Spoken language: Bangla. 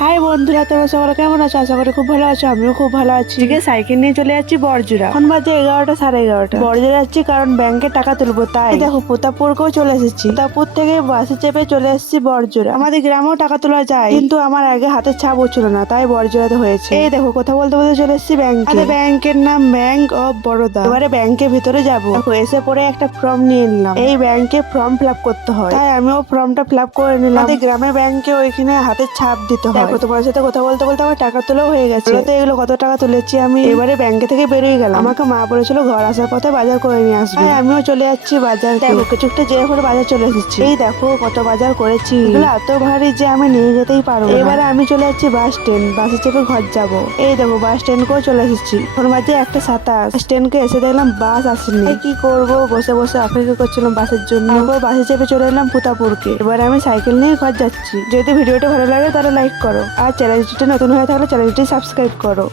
হাই বন্ধুরা, তোমরা সকলে কেমন আছো? আশা করি খুব ভালো আছো। আমিও খুব ভালো আছি। ঠিক সাইকেল নিয়ে চলে যাচ্ছি বড়জোড়া। এখন বাজে 11টা 11:30। বড়জোড়া যাচ্ছি কারণ ব্যাংকে টাকা তুলবো, তাই দেখো প্রতাপপুরকেও চলে এসেছি। প্রতাপপুর থেকে বাসে চেপে চলে এসেছি বড়জোড়া। আমাদের গ্রামেও টাকা তোলা যায়, কিন্তু আমার আগে হাতের ছাপ ছিল না, তাই বড়জোড়াতে হয়েছে। এই দেখো কথা বলতে বলতে চলে এসেছি ব্যাংকে। আমাদের ব্যাংকের নাম ব্যাংক অফ বরোদা। এবারে ব্যাংকের ভিতরে যাবো। দেখো এসে পরে একটা ফর্ম নিয়ে নিলাম। এই ব্যাংকে ফর্ম ফিল আপ করতে হয়, তাই আমিও ফর্মটা ফিল আপ করে নিলাম। আমাদের গ্রামের ব্যাংকে ওইখানে হাতের ছাপ দিতে হয়। দেখো তোমার সাথে কথা বলতে বলতে আমার টাকা তোলাও হয়ে গেছে। তো এগুলো কত টাকা তুলেছি আমি। এবারে ব্যাংকে থেকে বেরিয়ে গেলাম। আমাকে মা বলেছিল ঘর আসার পথে বাজার করে নিয়ে আসবে। আমিও চলে যাচ্ছি বাজার। দেখো কিছুটা যে করে বাজার চলে এসেছি। এই দেখো কত বাজার করেছি। এগুলো এত ভারী যে আমি নিয়ে যেতেই পারবো না। এবারে আমি চলে যাচ্ছি বাস স্ট্যান্ড। বাসে চেপে ঘর যাব। এই দেখো বাস স্ট্যান্ড করে চলে এসেছি। এখন বাজে 1:27। স্ট্যান্ডকে এসে দেখলাম বাস আসেনি। কি করব, বসে বসে অপেক্ষা করছিলাম বাসের জন্য। তারপর বাসে চেপে চলে এলাম প্রতাপপুরকে। এবার আমি সাইকেল নিয়ে ঘর যাচ্ছি। যদি ভিডিওটা ভালো লাগে তাহলে লাইক করো, আর চ্যানেলটি নতুন হয়ে থাকলে চ্যানেলটি সাবস্ক্রাইব করো।